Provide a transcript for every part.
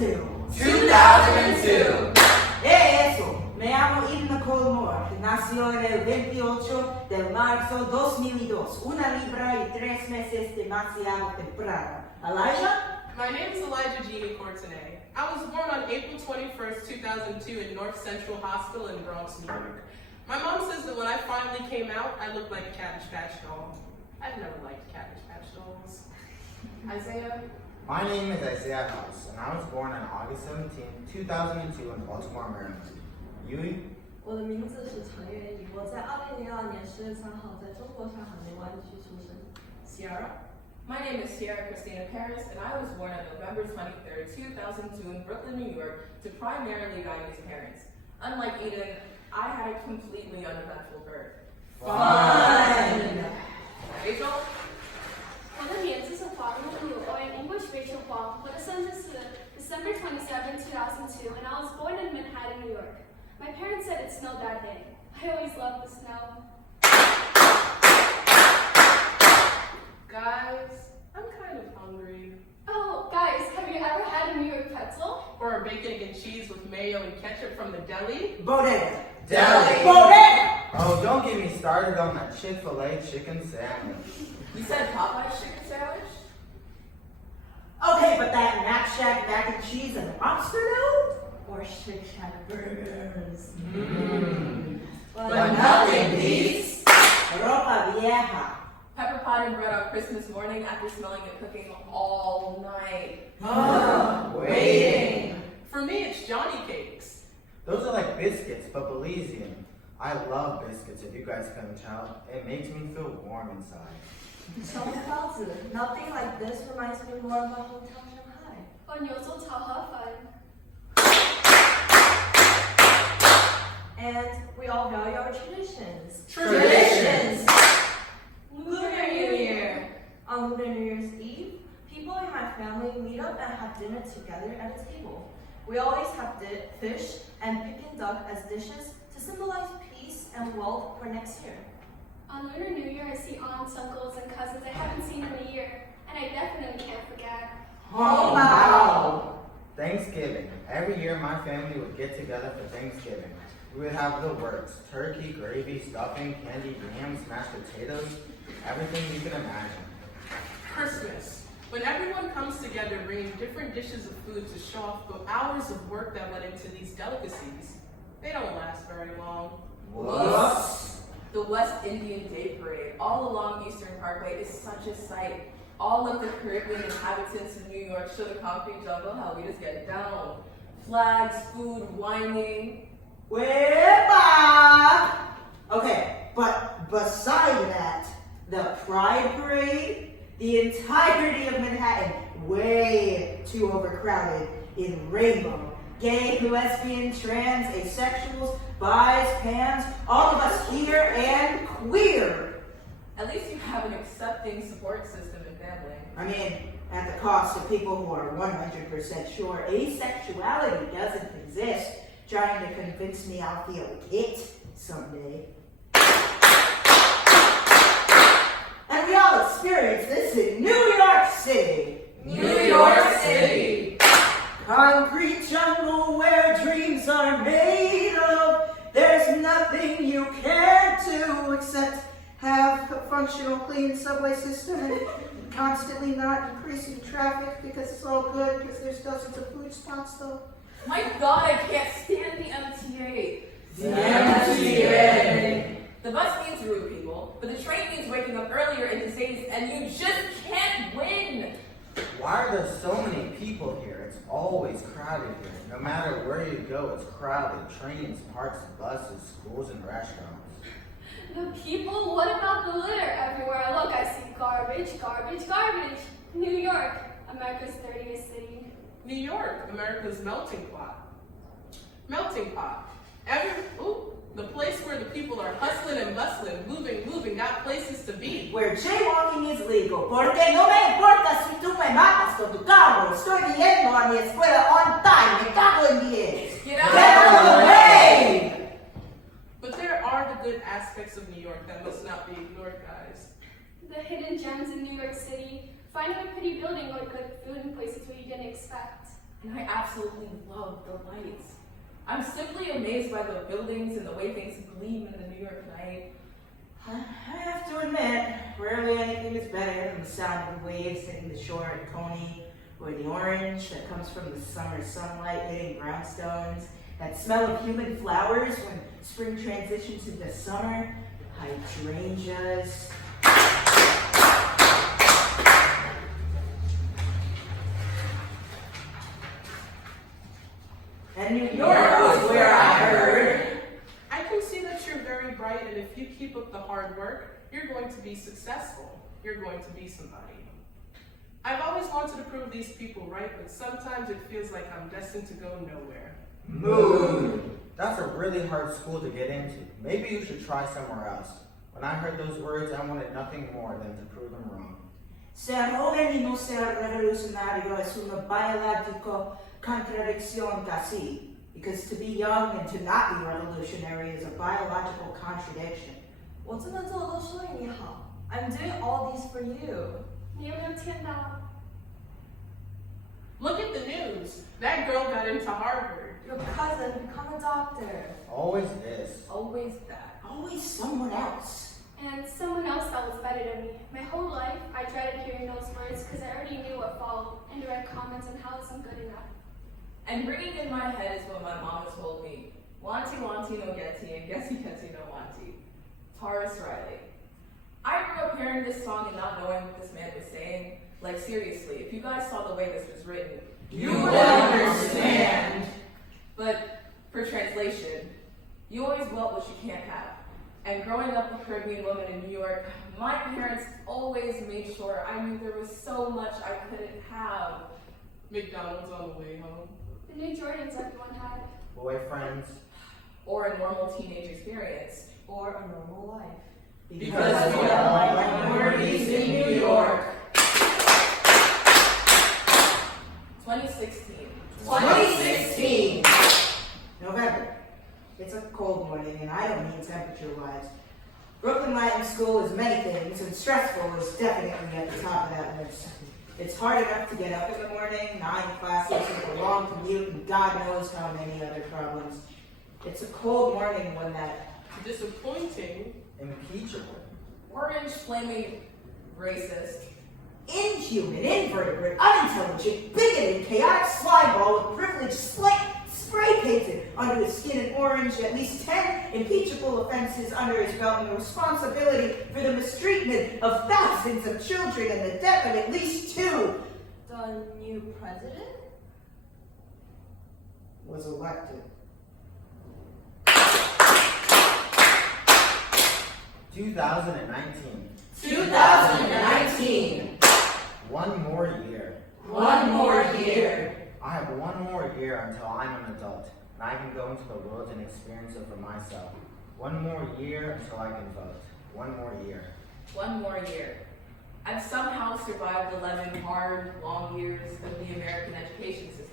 2002. Eso, me llamo Irma Colmore. Nació en el 28 de marzo 2002. 1 libra y 3 meses demasiado temprano. Elijah? My name is Elijah Jeannie Courtenay. I was born on April 21st, 2002 in North Central Hospital in Bronx, New York. My mom says that when I finally came out, I looked like a Cabbage Patch doll. I've never liked Cabbage Patch dolls. Isaiah? My name is Isaiah House, and I was born on August 17, 2002 in Baltimore, Maryland. Yui? 我的名字是陈元怡，我在2002年10月3号在中国上海内湾区出生。 Sierra? My name is Sierra Christina Paris, and I was born on November 23rd, 2002 in Brooklyn, New York, to primarily Guyanese parents. Unlike Eden, I had a completely uneventful birth. Fun! Rachel? 我的名字是黄露露 or in English Rachel Huang. 我的生日是 December 27, 2002, and I was born in Manhattan, New York. My parents said it snowed that day. I always loved the snow. Guys, I'm kind of hungry. Oh, guys, have you ever had a New York pretzel? Or a bacon, egg, and cheese with mayo and ketchup from the deli? Bodega. Deli. Bodega! Oh, don't get me started on that Chick-fil-A chicken sandwich. You said Popeye's chicken sandwich? Okay, but that Mac Shack mac and cheese and lobster though? Or Shake Shack burgers? But nothing beats Ropa vieja. Pepper pot and bread on Christmas morning after smelling it cooking all night. Waiting. For me, it's Johnny cakes. Those are like biscuits, but Belizean. I love biscuits, if you guys couldn't tell. It makes me feel warm inside. 小笼包子 Nothing like this reminds me more of a hotel Shanghai. 或牛肉炒河粉。 And we all value our traditions. Traditions. Lunar New Year. On Lunar New Year's Eve, people in my family meet up and have dinner together at a table. We always have fish and Peking duck as dishes to symbolize peace and wealth for next year. On Lunar New Year, I see aunts, uncles, and cousins I haven't seen in a year, and I definitely can't forget. Oh, wow. Thanksgiving. Every year my family would get together for Thanksgiving. We would have the works: turkey, gravy, stuffing, candied yams, mashed potatoes, everything you can imagine. Christmas. When everyone comes together bringing different dishes of food to show off the hours of work that went into these delicacies, they don't last very long. Whoops. The West Indian Day Parade all along Eastern Parkway is such a sight. All of the Caribbean inhabitants of New York show the concrete jungle how we just get down. Flags, food, whining. Wepa! Okay, but beside that, the Pride Parade, the entirety of Manhattan, way too overcrowded in rainbow, gay, lesbian, trans, asexuals, bis, pans, all of us here and queer. At least you have an accepting support system and family. I mean, at the cost of people who are 100% sure asexuality doesn't exist, trying to convince me I'll feel it someday. And we all experience this in New York City. New York City. Concrete jungle where dreams are made of. There's nothing you can't do except have a functional, clean subway system and constantly not increasing traffic because it's all good because there's dozens of food spots though. My God, I can't stand the MTA. The MTA. The bus means rude people, but the train means waking up earlier in the days, and you just can't win. Why are there so many people here? It's always crowded here. No matter where you go, it's crowded. Trains, parks, buses, schools, and restaurants. The people? What about the litter? Everywhere I look, I see garbage, garbage, garbage. New York, America's dirtiest city. New York, America's melting pot. Melting pot. The place where the people are hustling and bustling, moving, got places to be. Where jaywalking is legal. Porque no me importa si tú me matas con tu carro. Estoy yendo a mi escuela on time. Me cago en 10. Get out Get out of the way! But there are the good aspects of New York that must not be ignored, guys. The hidden gems in New York City. Finding a pretty building or good food in places where you didn't expect. and I absolutely love the lights. I'm simply amazed by the buildings and the way things gleam in the New York night. I have to admit, rarely anything is better than the sound of the waves hitting the shore at Coney, or the orange that comes from the summer sunlight hitting brownstones, that smell of human flowers when spring transitions into summer, hydrangeas. And New York was where I heard. I can see that you're very bright, and if you keep up the hard work, you're going to be successful. You're going to be somebody. I've always wanted to prove these people right, but sometimes it feels like I'm destined to go nowhere. Mood. That's a really hard school to get into. Maybe you should try somewhere else. When I heard those words, I wanted nothing more than to prove them wrong. Ser joven y no ser revolucionario es una biológica contradicción casi. Because to be young and to not be revolutionary is a biological contradiction. 我真的做的都是为你好。I'm doing all these for you. 你有没有听到？ Look at the news. That girl got into Harvard. Your cousin become a doctor. Always this. Always that. Always someone else. And someone else that was better than me. My whole life, I dreaded hearing those words because I already knew what followed. Indirect comments on how it's good enough. And ringing in my head is what my mama told me. Wanti wanti no getty and getty getty no wanti. Taurus Riley. I grew up hearing this song and not knowing what this man was saying. Like seriously, if you guys saw the way this was written, You would understand. But for translation, you always want what you can't have. And growing up a Caribbean woman in New York, my parents always made sure I knew there was so much I couldn't have. McDonald's on the way home. The new Jordans everyone had. Boyfriends. Or a normal teenage experience. Or a normal life. Because we are minorities in New York. 2016. 2016. November. It's a cold morning, and I don't mean temperature-wise. Brooklyn Latin School is many things, and stressful is definitely at the top of that list. It's hard enough to get up in the morning, 9 classes with a long commute, and God knows how many other problems. It's a cold morning when that Disappointing. Impeachable. Orange flaming racist. inhuman, invertebrate, unintelligent, bigoted, chaotic slimeball with privilege spray painted under his skin in orange, at least 10 impeachable offenses under his belt, and the responsibility for the mistreatment of thousands of children and the death of at least 2 The new president? was elected. 2019. 2019. One more year. One more year. I have one more year until I'm an adult, and I can go into the world and experience it for myself. One more year until I can vote. One more year. One more year. I've somehow survived 11 hard, long years of the American education system.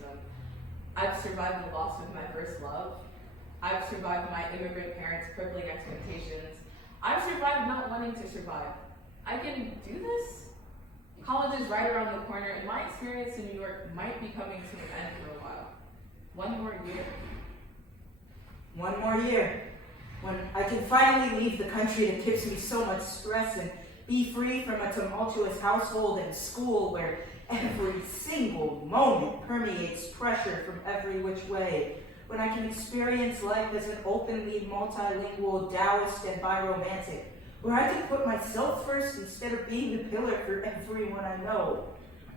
I've survived the loss of my first love. I've survived my immigrant parents' crippling expectations. I've survived not wanting to survive. I can do this? College is right around the corner, and my experience in New York might be coming to an end for a while. One more year. One more year. When I can finally leave the country that gives me so much stress and be free from a tumultuous household and school where every single moment permeates pressure from every which way. When I can experience life as an openly multilingual Taoist and biromantic, where I can put myself first instead of being the pillar for everyone I know.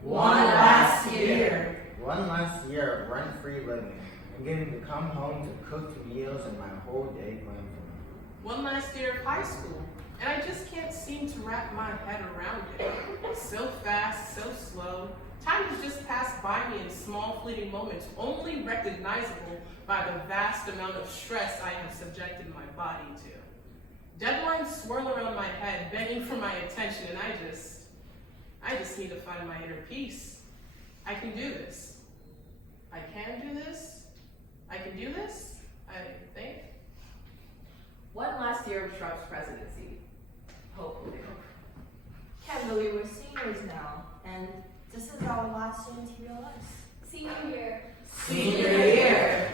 One last year. One last year of rent-free living, and getting to come home to cooked meals and my whole day planned for me. One last year of high school, and I just can't seem to wrap my head around it. So fast, so slow. Time has just passed by me in small fleeting moments, only recognizable by the vast amount of stress I have subjected my body to. Deadlines swirl around my head, begging for my attention, and I just need to find my inner peace. I can do this. I can do this. I can do this, I think. One last year of Trump's presidency. Hopefully. Can't believe we're seniors now, and this is our last year in TBLS. Senior year. Senior year.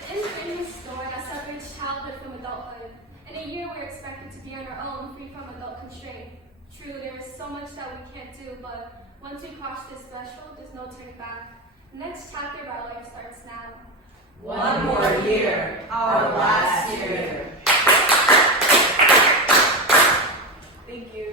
The end was stored that separates childhood from adulthood. In a year, we're expected to be on our own, free from adult constraint. True, there is so much that we can't do, but once we cross this threshold, there's no turning back. The next chapter of our life starts now. One more year, our last year. Thank you.